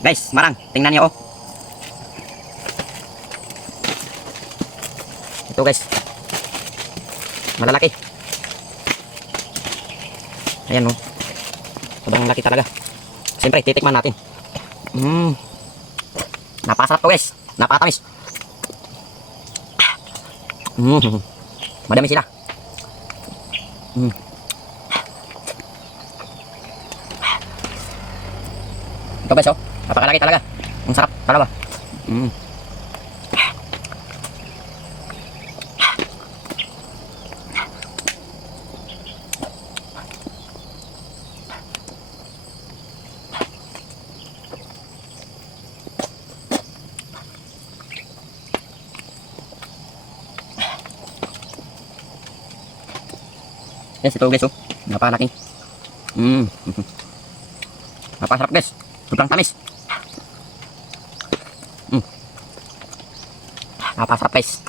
Guys, marang, tingnan niyo oh. Ito guys. Malalaki. Ayan oh. Sobrang laki talaga. Siyempre, titikman natin. Napakasarap to guys. Napakatamis. Madami sila. Ito guys oh. Napakalaki talaga. Ang sarap talaga. Yes, ito guys oh. Napakalaki. Napakasarap guys. Sobrang tamis. Napakasarap guys.